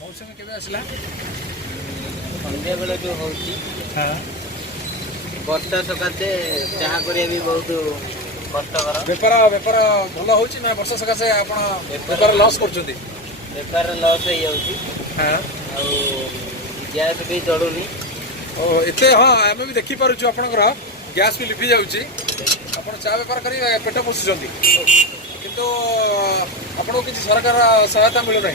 मौसम केवे आसला संध्या बेले जो होची हाँ वर्षा सकाशे चाह करिया भी बहुत कष्टकर। बेपार बेपार भल हो वर्षा सकाशे आप बेपार लॉस कर बेकार लॉस हो जाଉଛି। हाँ गैस भी चढ़ुनी एते हाँ आम भी देखिपुर आपंकर गैस भी लिभि जाऊँगी आप चा बेपार कर पेट पोषुंट किंतु आपको किसी सरकार सहायता मिलू ना